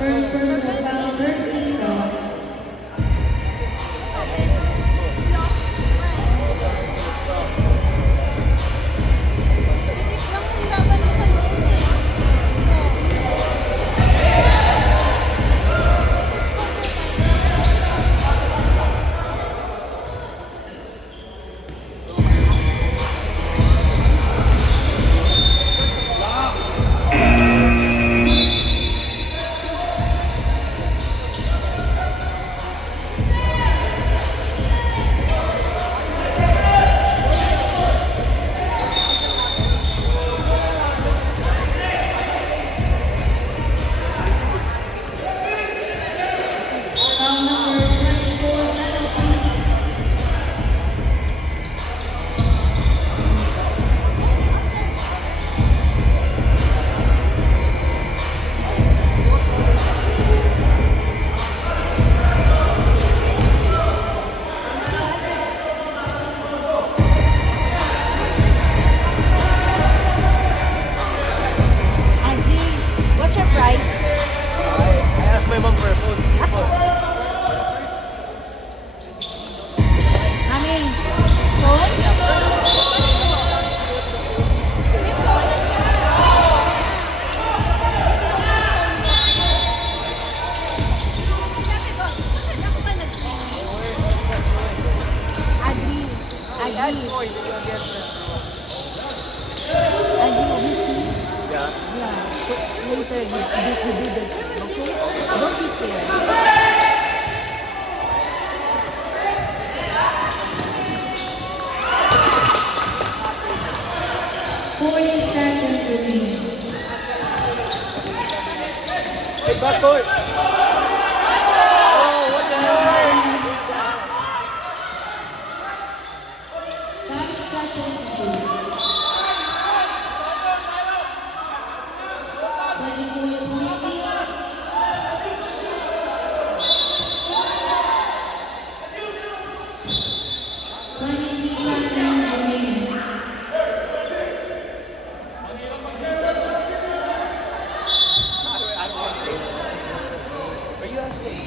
First personal foul, third team foul. Foul number 24, penalty. Angie, what's your price? I asked my mom for a phone. Mami, phone? Agi, Agi, you see? Yeah. Yeah, later you do this, okay? Don't be scared. 40 seconds remaining. Hey, backcourt! Oh, what the hell? 5 seconds to shoot. 24 points. Seconds remaining.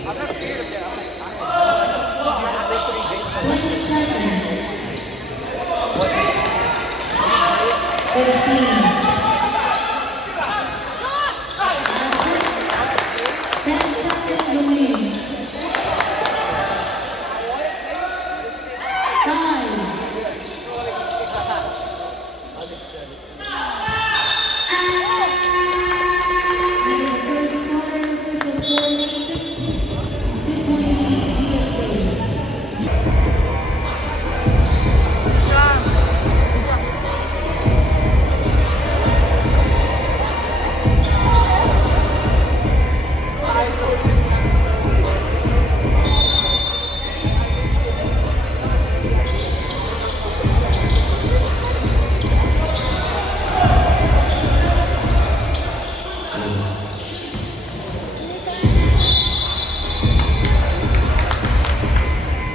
I'm not scared of that. 20 seconds. 15. 10 seconds remaining. 5. And the first quarter official score makes 2-point lead USA.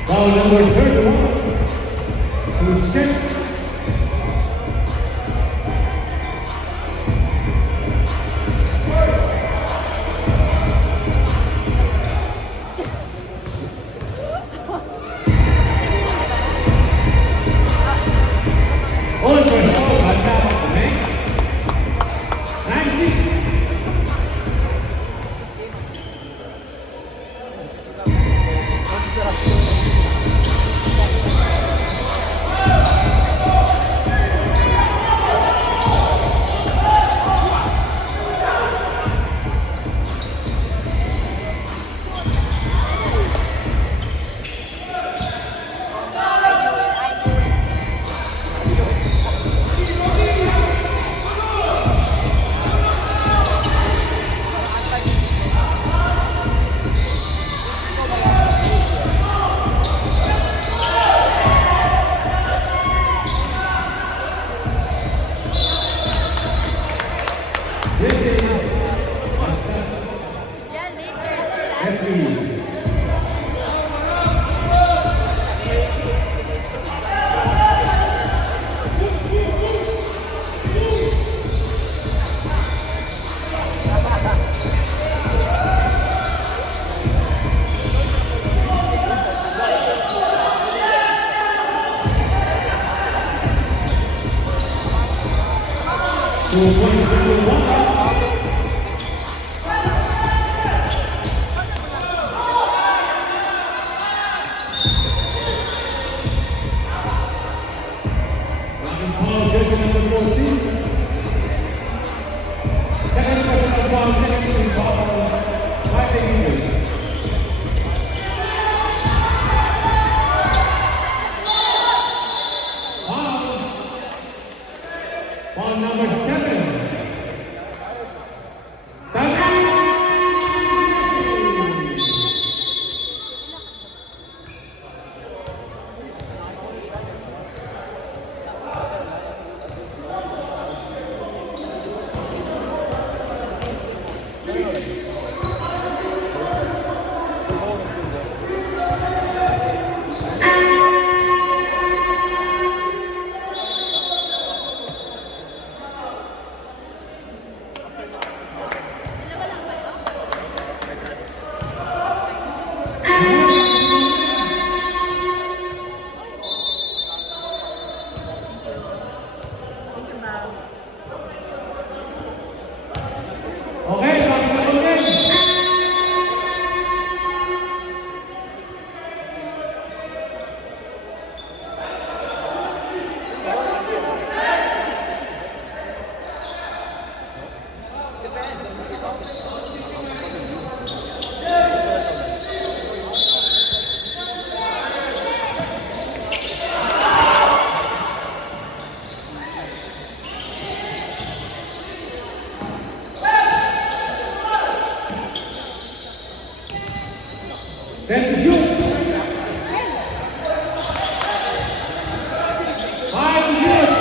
Foul number 31 to 6. All first foul by Tama Kumek. 9-6. 2 points to 1. Foul, jersey number 14. Second personal foul, second team foul, Fighting Eagles. Foul. Foul number 7. Time. Thank you, ma'am. Okay, bakit na ulit? Then to shoot. 5 to shoot.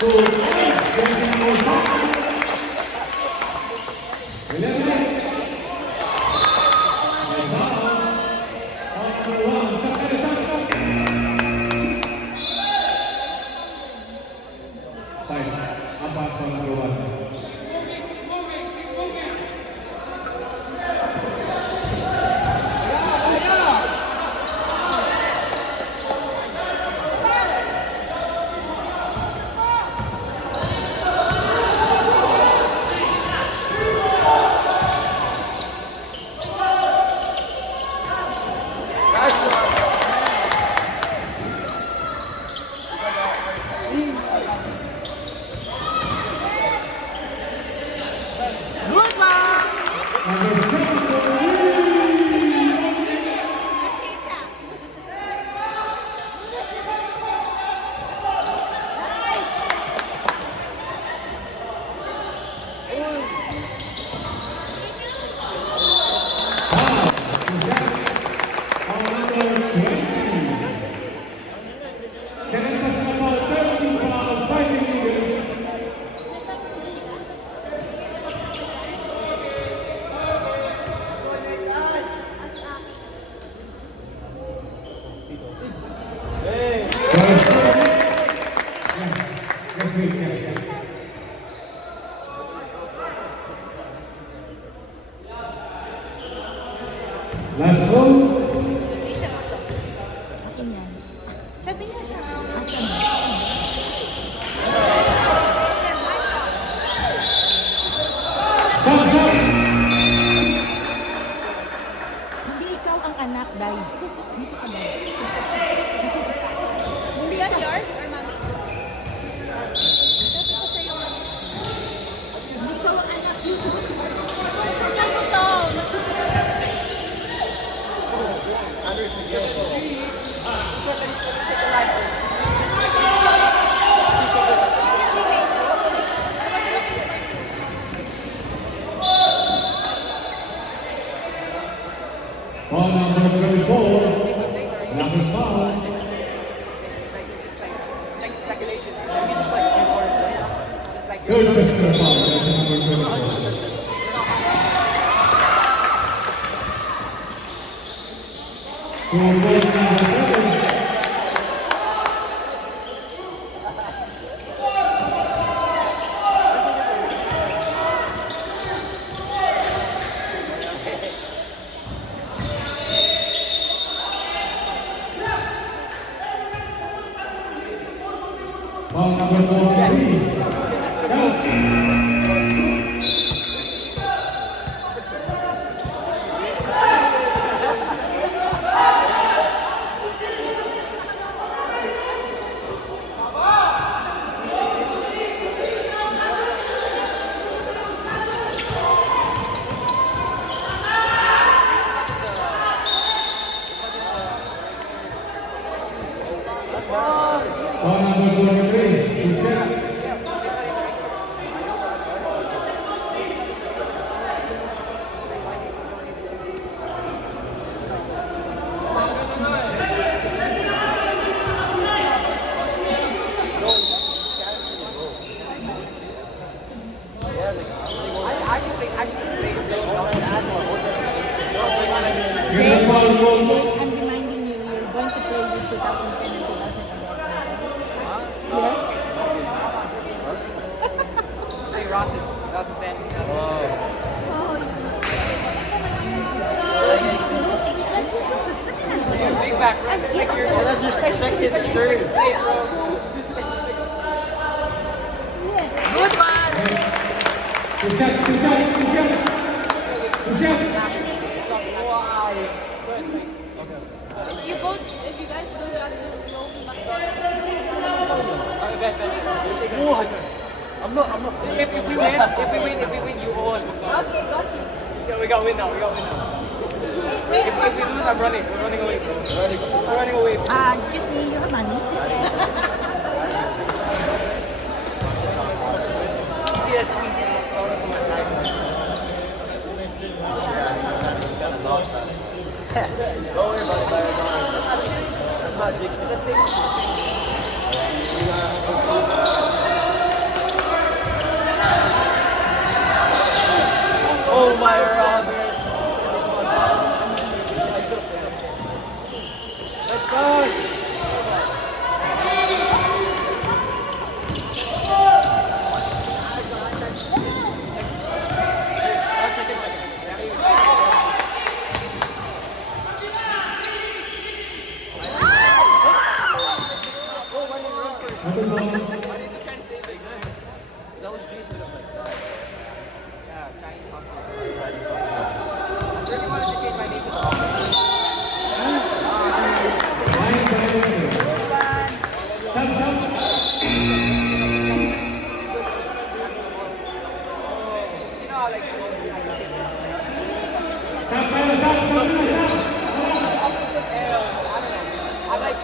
To 8. Jersey number 5. 11. And foul. Foul number 1. Stop. 5. Apat foul number 1. Good, ma'am. Number 7. Second personal foul, 13 fouls, Fighting Eagles. Yes, wait, yeah. Last ball. Akin yan. Sabi niya siya. Akin. Stop. Hindi ikaw ang anak, Day. Dito ka, Day. Hindi yan yours or mami? Sabi ko sa'yo. Hindi ikaw ang anak. Sabi ko to. Foul number 34. Number foul. Speculation. I mean, it's like reports. It's just like Third personal foul, jersey number 34. To jersey number 7. Foul number 43. Ball number 23, 2 sets. Here's the ball rules. I'm reminding you, you're going to play with 2010 and 2011. Yes? Say Ross is 2010. Big back, right? Like you're, that's just expected. Third. Good man. 2 sets, 2 sets, 2 sets. 2 sets. If you both, if you guys don't got to slow me back. I'm not. If we win, you owe us. Okay, got you. Yeah, we got win now. If we lose, I'm running. We're running away, bro. We're running away. Excuse me, you have money? Yes, easy. Don't worry about it. That's magic. Oh my Robert. Let's go. Other ball. That was Jay's bit of like, yeah, Chinese hospital. Really wanted to change my name to Line by Walker. Sub, sub. you know, like, Sub, sub, sub, sub, sub. I like.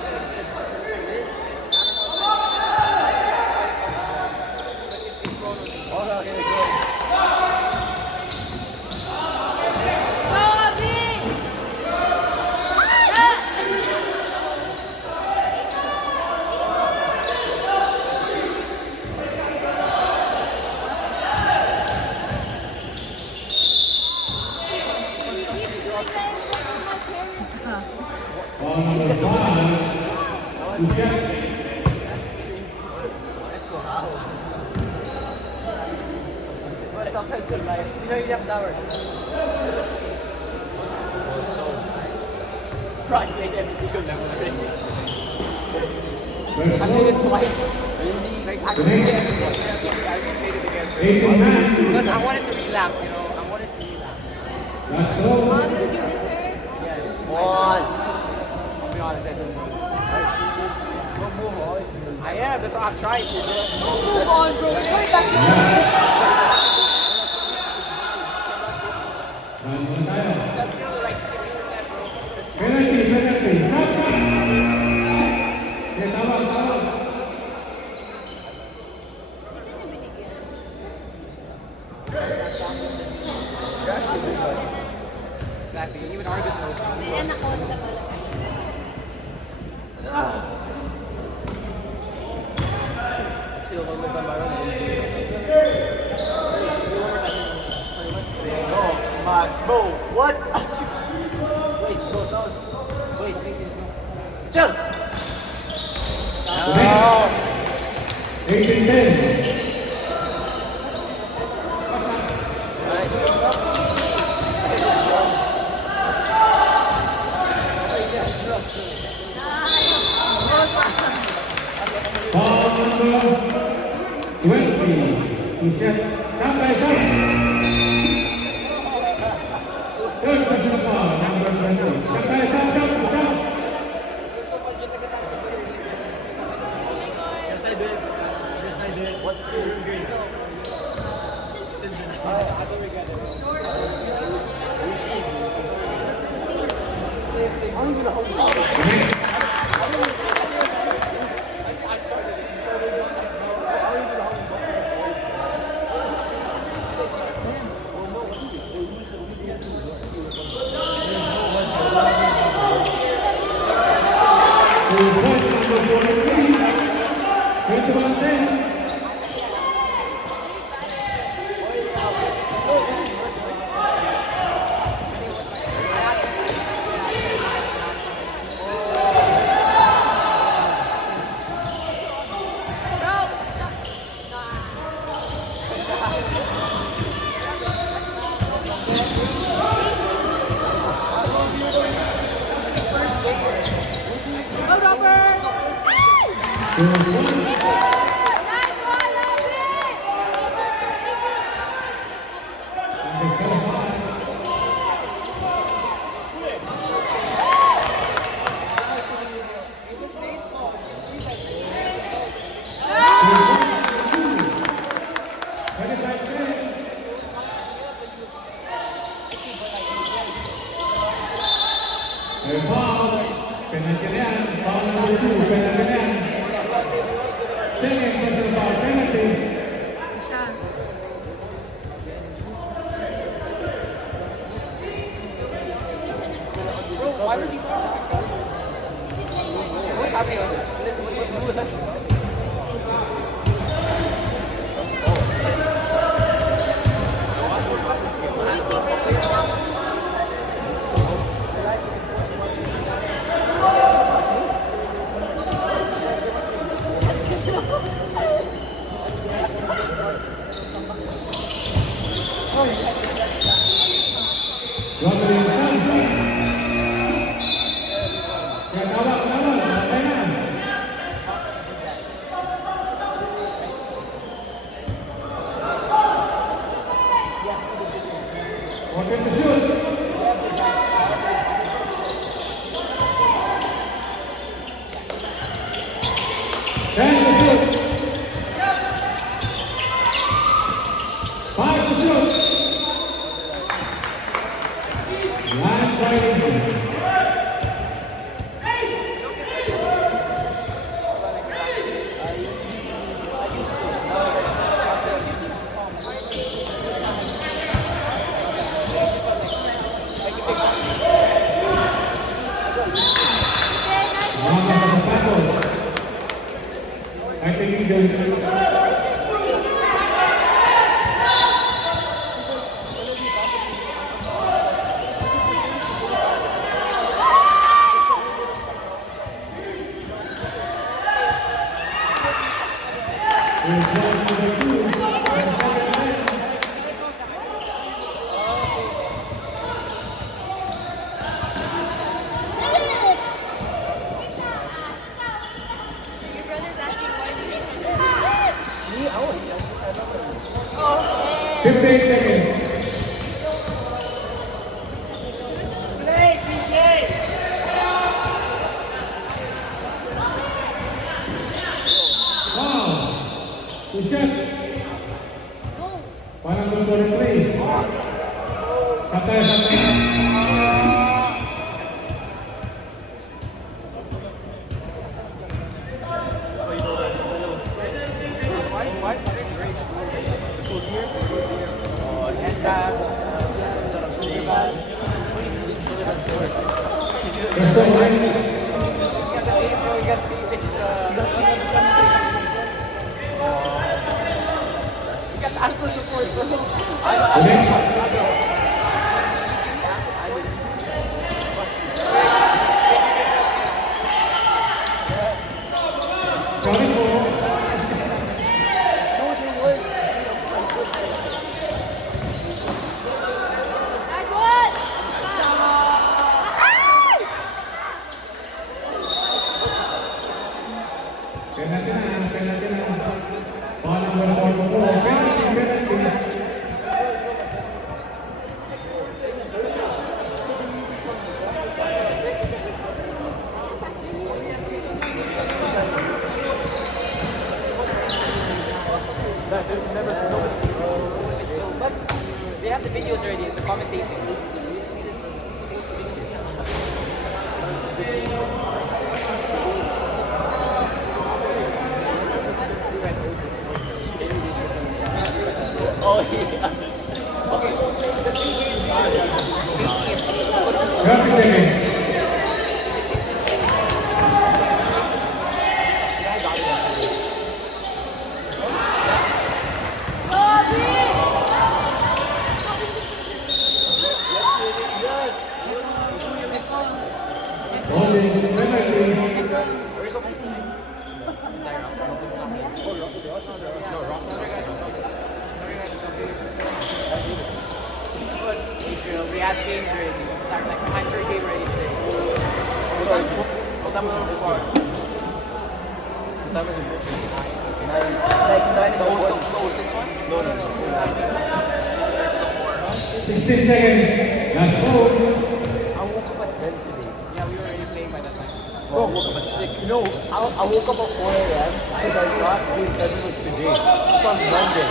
Ball number 5, 2 sets. But sometimes in life, you know you have flowers. Right, make every single level. Let's I made it go. twice. Like, I made it again. I made it again. 18-9. Because I wanted to relapse, you know. I wanted to relapse. Let's go. Because you miss her? Yes. One. I'll be honest, I don't know. I am, that's what I'm trying to do. Move on, bro. We're going back to One tayo. That's still like 50%, bro. Penalty, penalty. Sub, sub. Okay, tawag, tawag. Exactly. Even Argus knows. May anak ko na pala. Still don't live on my own. No, my bro, what? Wait, bro, so wait, please, chill. 18-10. Ball number 20. 2 shots. Sampai, sampai. Third personal foul, number 20. Sampai, sampai, sampai. Yes, I did. Yes, I did. What? Great. I think we got it. I started it. You started it. How are you gonna hold Go, Robert! Second personal foul, penalty. Why was he What's happening on this? Who was that? Robert Sansa. Ya, tawag, patay na. Open to shoot. Ten to shoot. 5 to shoot. Last point. Mama sa sapatos. I think Eagles. Your brother's asking why do you 15 seconds. Wow. 2 shots. Para number 3. Sampai, sampai. Why is it great? The cool gear? Hand tap, sort of supervise. That's so right. You got the tape, bro. You got the tape. You got the ankle support, bro. Sorry po. That's what? Penalty na. Ball number 4. Penalty. But they have the videos already, the commentating. Oh yeah. 30 seconds. Holding penalty. We have games already. Start like time per game already today. What time was this one? What time was it this one? Like 9 the 06 one? No. 16 seconds. Last ball. I woke up at 10 today. Yeah, we were already playing by that time. Bro, I woke up at 6. You know, I woke up at 4 a.m. because I thought game 7 was today. It's on Monday.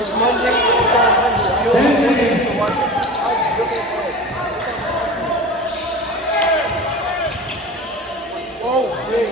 It's Monday. It's on Monday. You know, 10 seconds. I was looking for it. Oh, hey.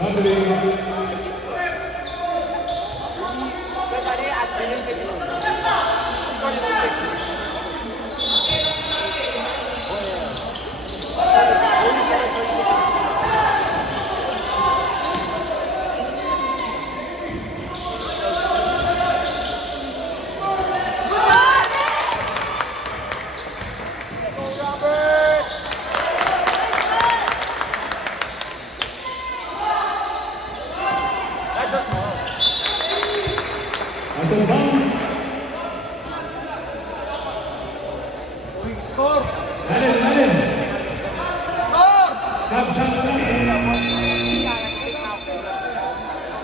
I can say just Out of bounds. Score! Allen. Stop.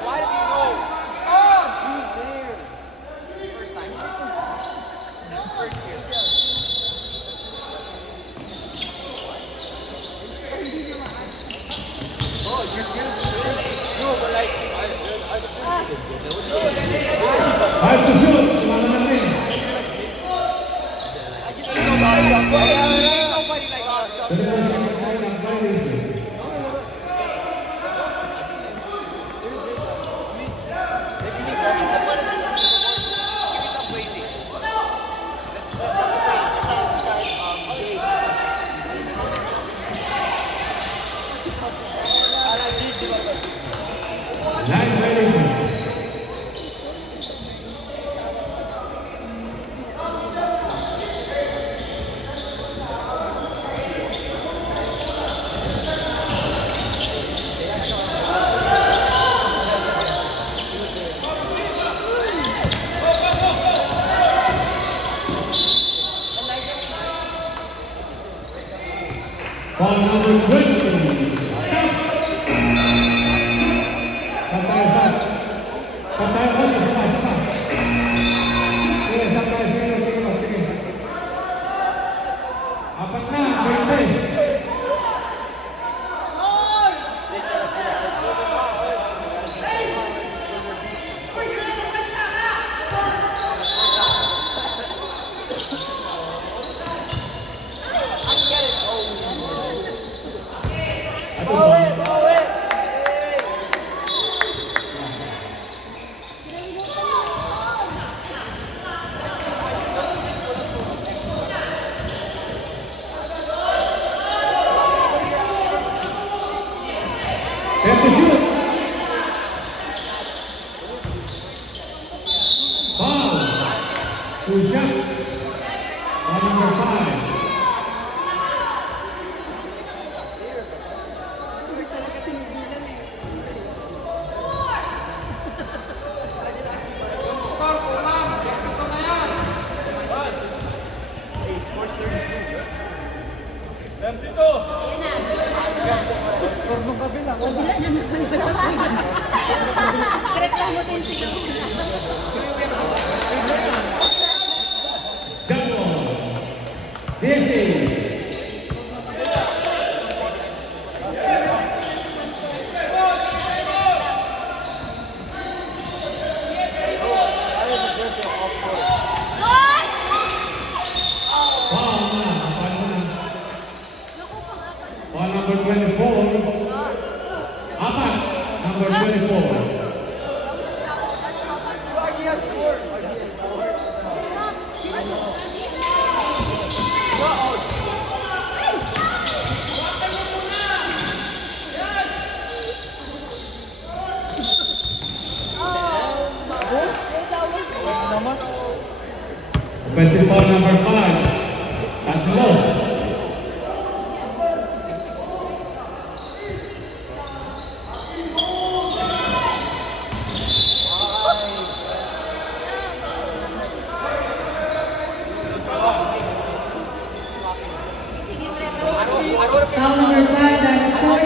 Why does he know? Score! He's there. First time. First year. Oh, you're still no, but like, Five to shoot. Tumakan natin. Nobody like that. 24 seconds left ang violation. Line violation. Foul number 20. Shot. Shot tayo, boss. Isa pa. Sige, shot tayo. Sige. Apat na, 20. Out of bounds. Set to shoot. Foul. Two shots. number 5. Score nung kabila. Wala na naman. Reklamo din sila. Zero. This is foul na. Foul number 24. Apat. Number 24. Archie has scored. Offensive foul number 5. Tatlo. Foul number 5, that is four.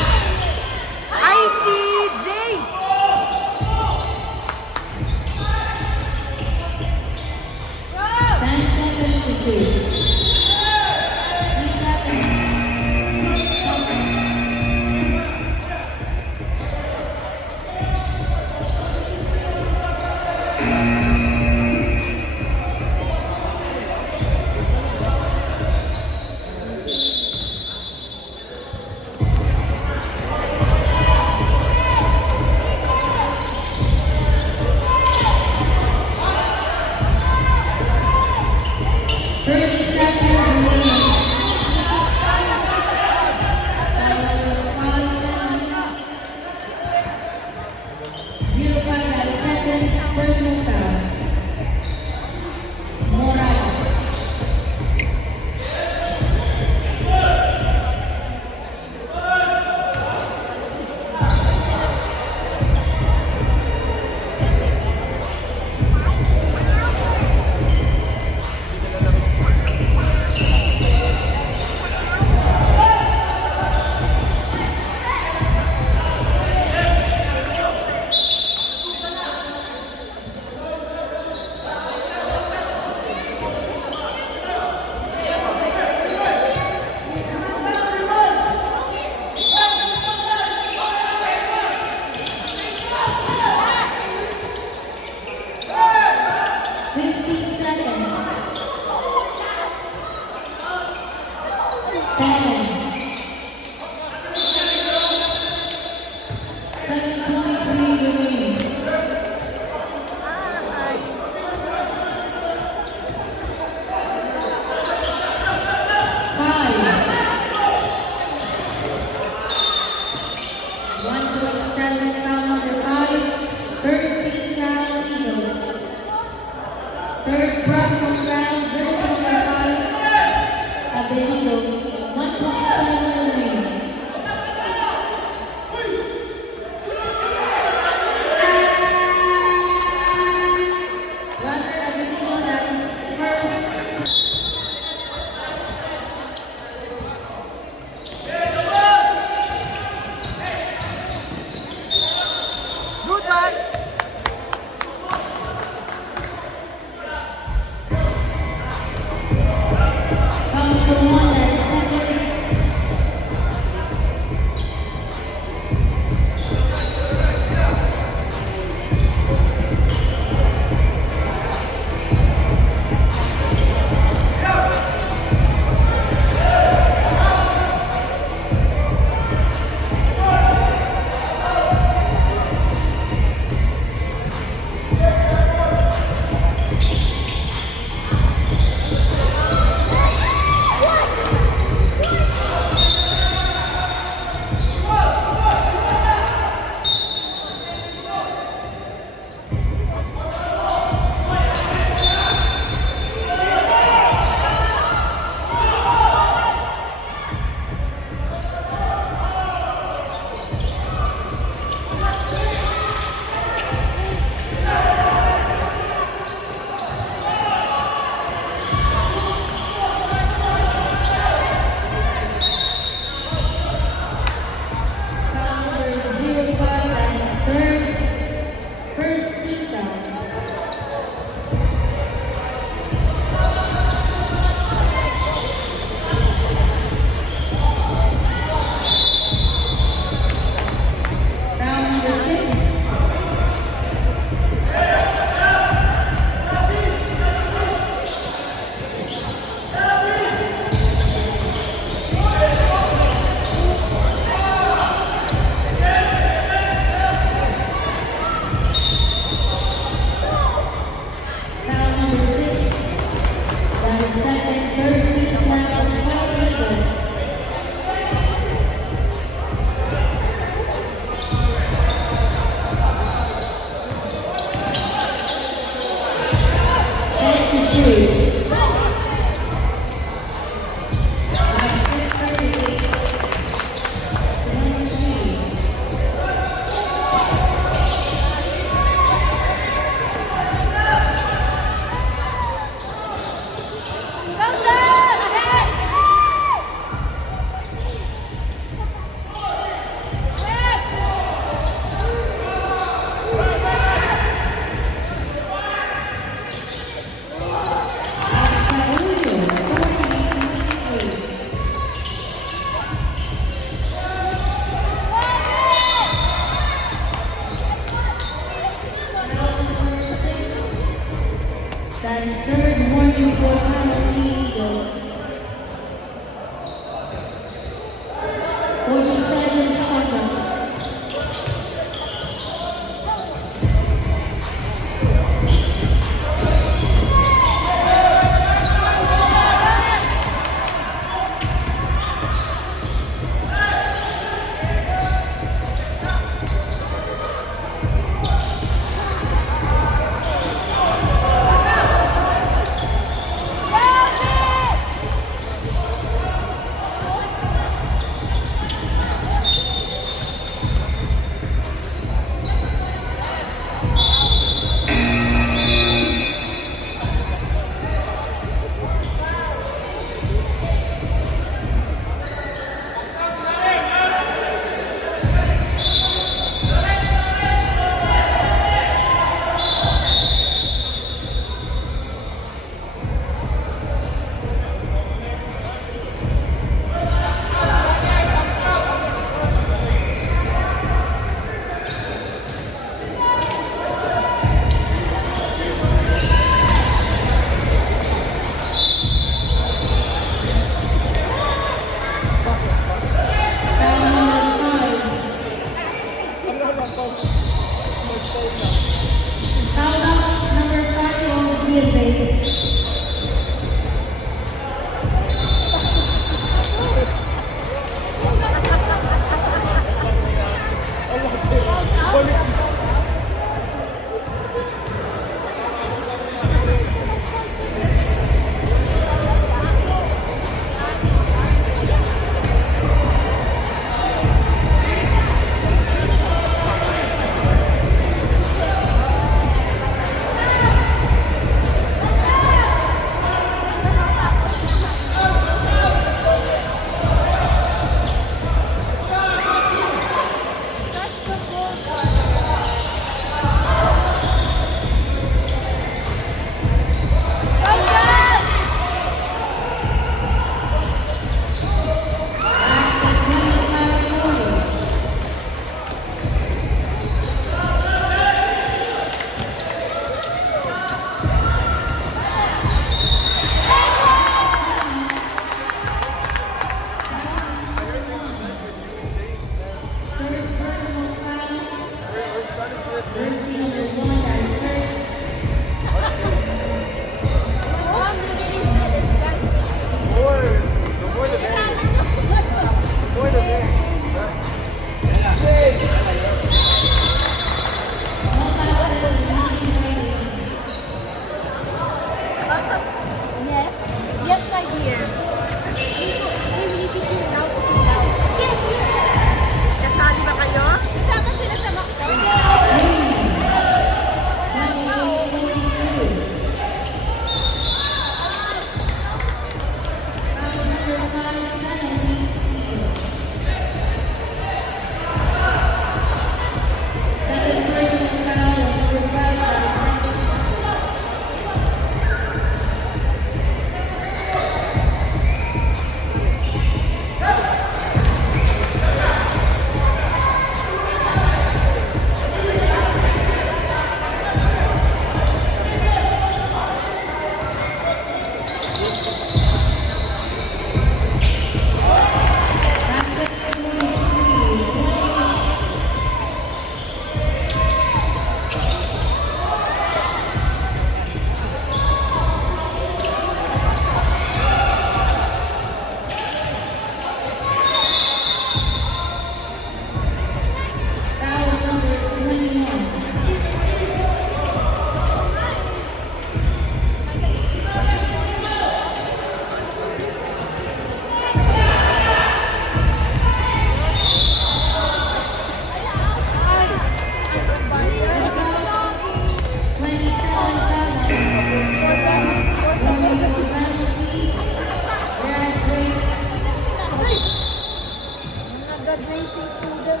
graduating student.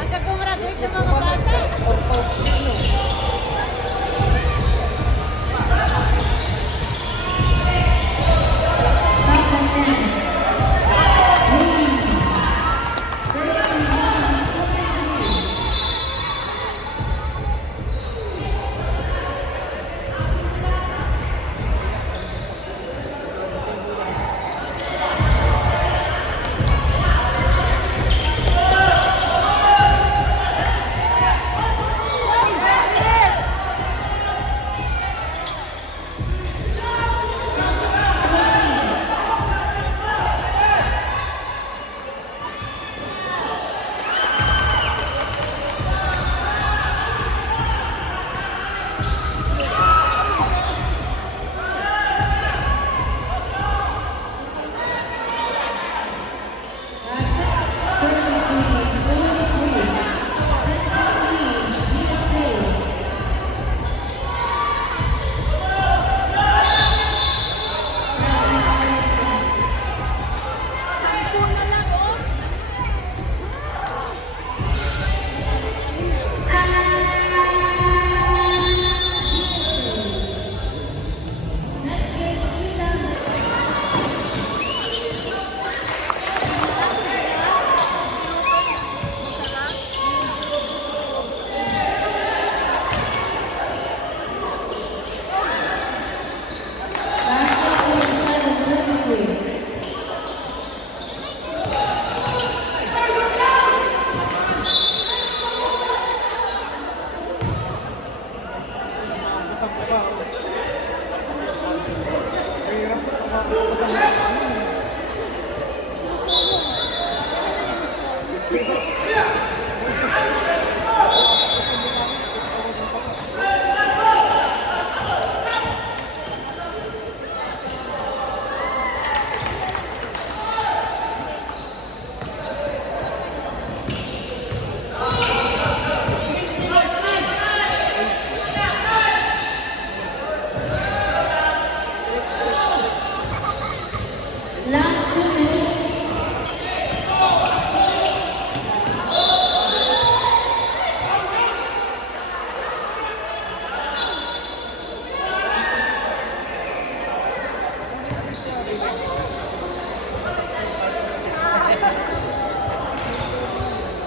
Aga gumraduate ng mga bata. Last 2 minutes.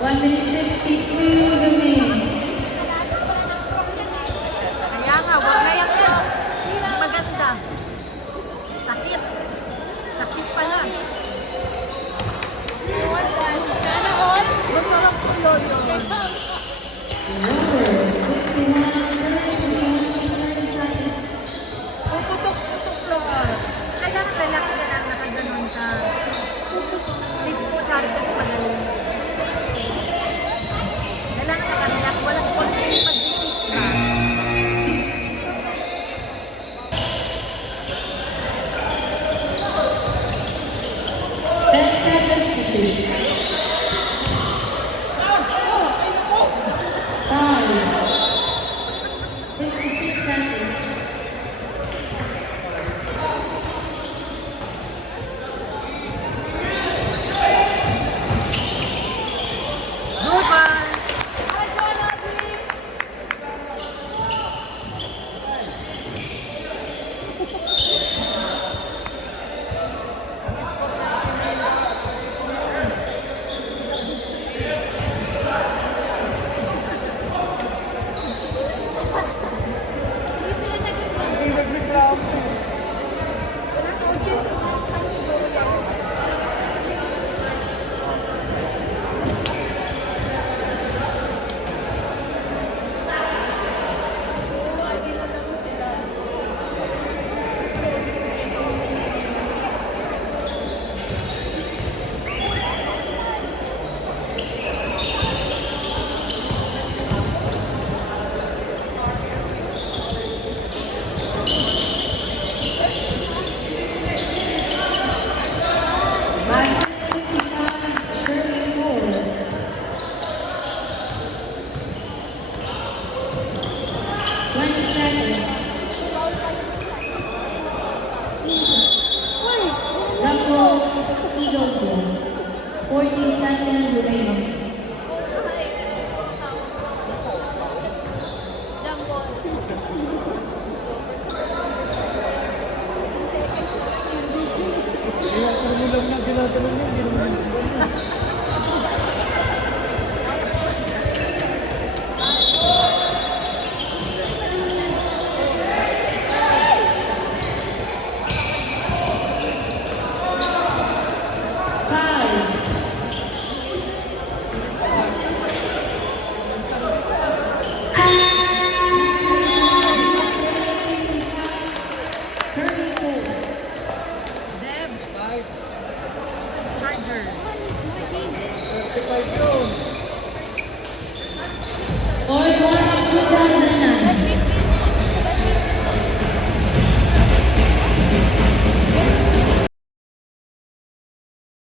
One minute 52 remaining. Kaya nga, wag na yung props. Hindi maganda. Sakit. Sakit pala. Sana all. Masarap po yun. Number 59, 30 seconds. Puputok-putok lang. Kailangan relax ka lang, nakaganon ka. Please po, sorry kasi magaling. Kailangan nakarelax, walang konti mag-resist ka. 10 seconds to shoot.